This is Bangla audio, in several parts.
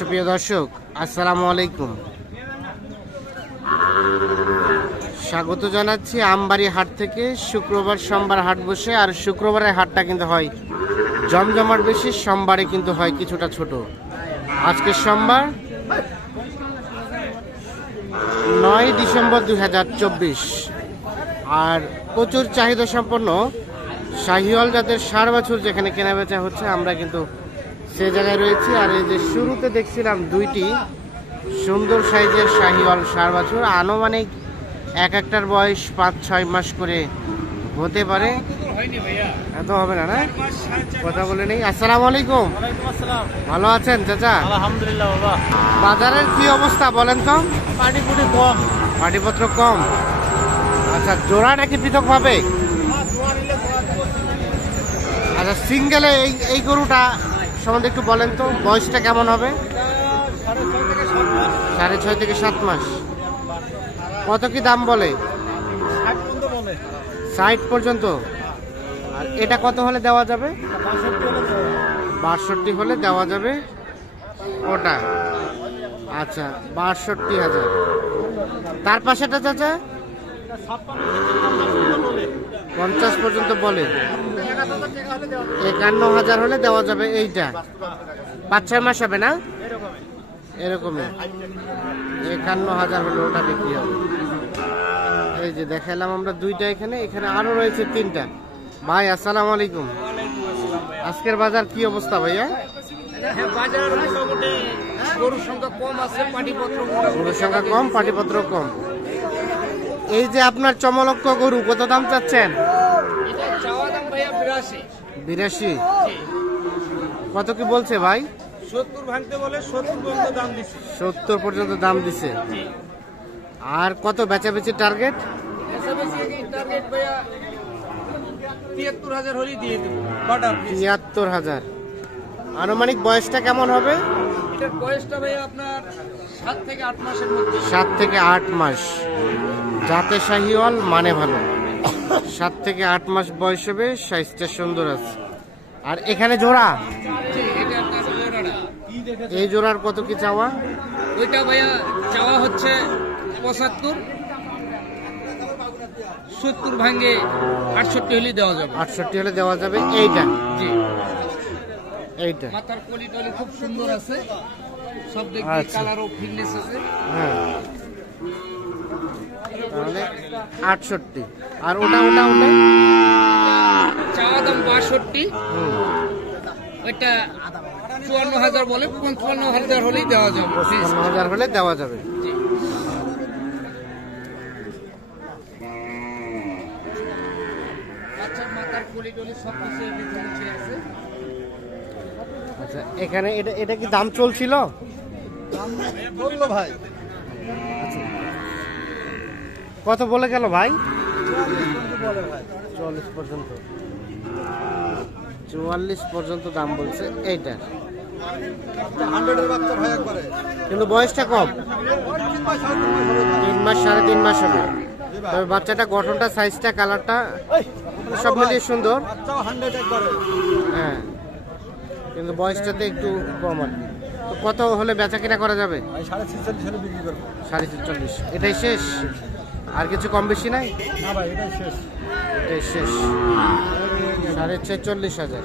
সুপ্রিয় দর্শক, আসসালামু আলাইকুম। স্বাগত জানাচ্ছি আমবাড়ি হাট থেকে। শুক্রবার সোমবার হাট বসে, আর শুক্রবারের হাটটা কিন্তু হয় জমজমাট বেশি, সোমবারে কিন্তু হয় কিছুটা ছোট। আজকে সোমবার 9 ডিসেম্বর 2024, আর প্রচুর চাহিদা সম্পন্ন শাহিওয়াল জাতের ষাঁড় বাছুর যেখানে কেনা বেচা হচ্ছে, আমরা কিন্তু সে জায়গায় রয়েছি। আর এই যে শুরুতে দেখছিলাম দুইটি সুন্দর সাইজের শাহিওয়াল ষাঁড় বাছুর, আনুমানিক এক একটার বয়স 5-6 মাস করে হতে পারে, এত হবে না, না কথা বলে নেই। আসসালামু আলাইকুম। ভালো আছেন চাচা? আলহামদুলিল্লাহ বাবা। বাজারের কি অবস্থা বলেন তো? পাটিপুটি কম, পাটিপত্র কম। আচ্ছা, জোড়া নাকি পৃথক ভাবে? আচ্ছা, সিঙ্গেলে এই গরুটা সম্বন্ধে একটু বলেন তো, বয়সটা কেমন হবে? 6.5 থেকে 7 মাস। কত কি দাম বলে? 60 পর্যন্ত। আর এটা কত হলে দেওয়া যাবে? 62 হলে দেওয়া যাবে ওটা। আচ্ছা, 62,000। তার পাশেটা চাচা 50 পর্যন্ত বলে। 51,000 হলে দেওয়া যাবে এইটা। 5-6 মাস হবে না এরকমই। 51,000 হলে ওটা বিক্রি হবে। এই যে দেখালাম আমরা দুইটা, এখানে আরো রয়েছে 3টা। ভাই আসসালামু আলাইকুম। আজকের বাজার কি অবস্থা ভাইয়া? গরুর সংখ্যা কম আছে, গরুর সংখ্যা কম, পাটিপত্র কম। এই যে আপনার চমলক্ষ গরু কত দাম চাচ্ছেন? এটা 82। কত কি বলছে ভাই? 70 ভাঙতে বলে 70 পর্যন্ত দাম দিচ্ছে। 70 পর্যন্ত দাম দিছে। আর কত বেচাবেচি টার্গেট? টার্গেট ভাইয়া 73,000 হলেই দিয়ে দেব। 73,000। আনুমানিক বয়সটা কেমন হবে? এটার বয়সটা ভাইয়া আপনার 7 থেকে 8 মাসের মধ্যে। 7 থেকে 8 মাস। জাতে শাহিওয়াল, মানে ভালো। 7 থেকে 8 মাস বয়স হবে, সাইজটা সুন্দর আছে। আর এখানে জোড়া, এই জোড়ার কত কি চাওয়া? ওইটা ভাইয়া চাওয়া হচ্ছে 75, 70 ভাঙে 68 হলে দেওয়া যাবে। 68 হলে দেওয়া যাবে এইটা। জি, এইটা মাথার কলি টলি খুব সুন্দর আছে, সব দিক দিয়ে আচ্ছা। কালারও ফিটনেস আছে। হ্যাঁ, তাহলে 68। আর ওটা ওটা ওটা চাওয়া দাম 62, ওইটা 54,000 বলে, 55,000 হলেই দেওয়া যাবে। 55,000 হলে দেওয়া যাবে। বাচ্চার মাথার কলি টলি সব কিছু নিচে আছে। আচ্ছা, এখানে এটা কি দাম চলছিল? বললো ভাই কত বলে গেল ভাই? 44 পর্যন্ত। 44 পর্যন্ত দাম বলছে এইটার। 100 বাচ্চা ভাই একবারে, কিন্তু বয়সটা কম, 3 মাস 3.5 মাস হবে। তবে বাচ্চাটা গঠনটা, সাইজটা, কালারটা সব মিলিয়ে সুন্দর। হ্যাঁ, কিন্তু বয়সটাতে একটু কম আর কি। তো কত হলে বেচা কিনা করা যাবে? 46 হলে বিক্রি করব। 46.5। এটাই শেষ? আর কিছু কম বেশি নাই? না ভাই, এটাই শেষ। এটাই শেষ। 46,000।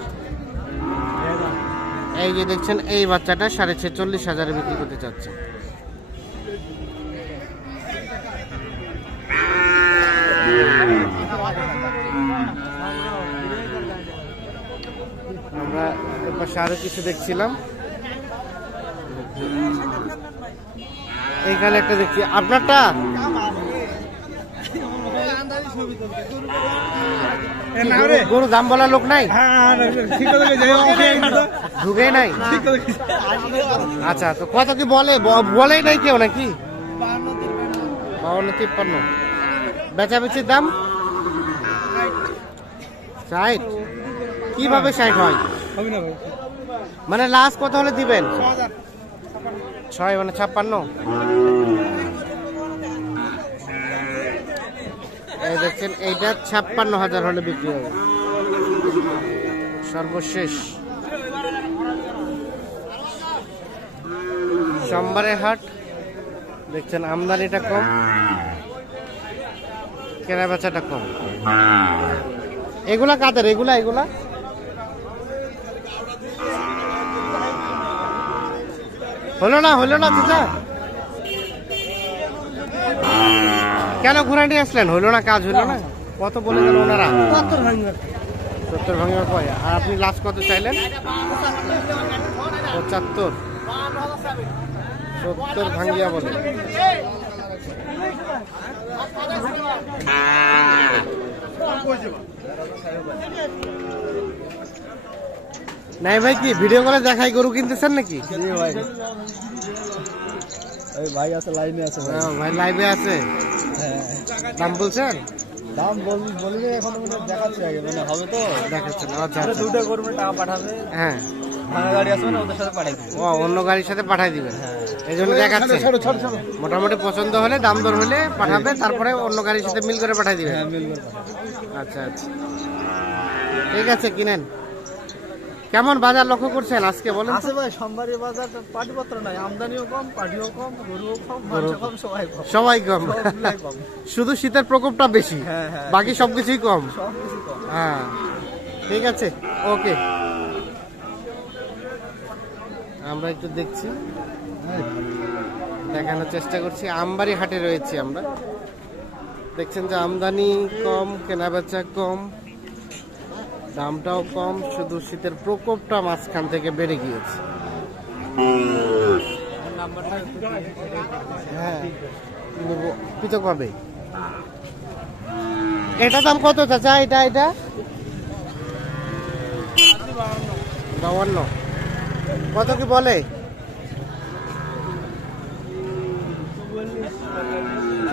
এই যে দেখছেন, এই বাচ্চাটা 46,000 বিক্রি করতে চাচ্ছে। আমরা এপাশে আরো কিছু দেখছিলাম, এইখানে একটা দেখছি। আপনারটা গরু দাম বলার লোক নাই? ঢুকে নাই? আচ্ছা, তো কত কি বলেই নাই কেউ নাকি? 52-53। বেচাবেচির দাম 60। কিভাবে 60 হয়? মানে লাস্ট কত হলে দিবেন? 6, মানে 56। এই দেখছেন, এইটা 56,000 হলে বিক্রি হবে সর্বশেষ। সোমবারের হাট দেখছেন, আমদানিটা কম, কেনা বেচাটা কম। এগুলা কাদের? এগুলা হলো না দিদা, কেন ঘুরে নিয়ে আসলেন? হলো না, কাজ হলো না। কত বলে গেল ওনারা? 70 ভাঙিবার পরে। আর আপনি লাস্ট কত চাইলেন? 75। 70 ভাঙিয়া বলে। নাই ভাই, কি ভিডিও কলে দেখাই গরু কিনতেছেন নাকি? ভাই আছে, লাইনে আছে ভাই, লাইভে আছে। দাম বলছেন? দাম বলি এখন দেখাচ্ছি আগে, মানে হবে তো দেখাচ্ছেন। আচ্ছা, দুটো করবে, টাকা পাঠাবে। হ্যাঁ, ভাঙা গাড়ি আছে না, ওদের সাথে পাঠাই দিবে। ও অন্য গাড়ির সাথে পাঠাই দিবে, এই জন্য দেখাচ্ছে। মোটামুটি পছন্দ হলে, দাম দর হলে পাঠাবে, তারপরে অন্য গাড়ির সাথে মিল করে পাঠাই দিবে। আচ্ছা, ঠিক আছে, কিনেন। কেমন বাজার লক্ষ্য করছেন আজকে বলেন? আছে ভাই, সোমবারের বাজার পাটিপত্র নাই, আমদানিও কম, পাটিও কম, গরুও কম, মাংস কম, সবাই কম। শুধু শীতের প্রকোপটা বেশি, বাকি সবকিছুই কম। হ্যাঁ, ঠিক আছে, ওকে। আমরা একটু দেখছি, দেখানোর চেষ্টা করছি। আমবাড়ি হাটে রয়েছি আমরা। দেখছেন যে আমদানি কম, কেনা বেচা কম, দামটাও কম, শুধু শীতের প্রকোপটা মাঝখান থেকে বেড়ে গিয়েছে। হ্যাঁ, পৃথক হবে। এটা দাম কত চাচা? এটা 52। কত কি বলে?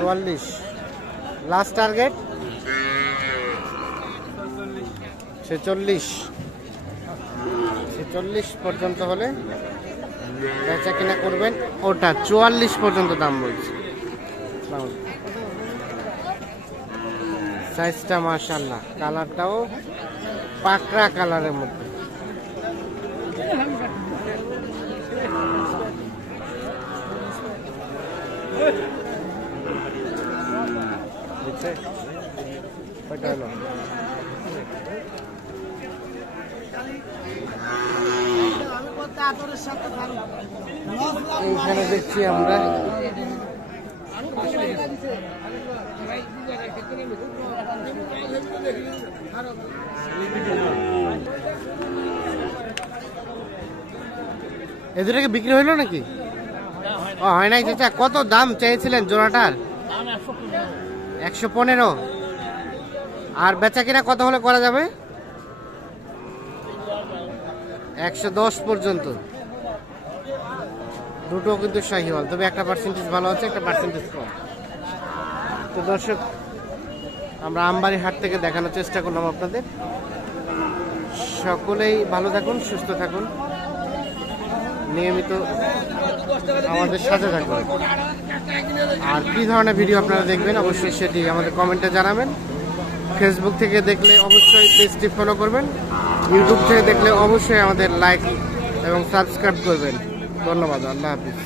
44। লাস্ট টার্গেট 46 পর্যন্ত হলে বেচা কিনা করবেন। ওটা 44 পর্যন্ত দাম বলছে। সাইজটা মাশাআল্লাহ, কালারটাও পাকড়া কালারের মধ্যে। এইখানে দেখছি আমরা এ দুটাকে বিক্রি হইলো নাকি? ও হয় নাই চাচা। কত দাম চেয়েছিলেন জোড়াটার? 115। আর বেচা কিনা কত হলে করা যাবে? 110 পর্যন্ত। দুটো কিন্তু শাহিওয়াল, তবে একটা পার্সেন্টেজ ভালো আছে, একটা পার্সেন্টেজ কম। তো দর্শক, আমরা আমবাড়ি হাট থেকে দেখানোর চেষ্টা করলাম আপনাদের। সকলেই ভালো থাকুন, সুস্থ থাকুন, নিয়মিত আমাদের সাথে থাকুন। আর কি ধরনের ভিডিও আপনারা দেখবেন অবশ্যই সেটি আমাদের কমেন্টে জানাবেন। ফেসবুক থেকে দেখলে অবশ্যই পেজটি ফলো করবেন, ইউটিউব থেকে দেখলে অবশ্যই আমাদের লাইক এবং সাবস্ক্রাইব করবেন। ধন্যবাদ, আল্লাহ হাফিজ।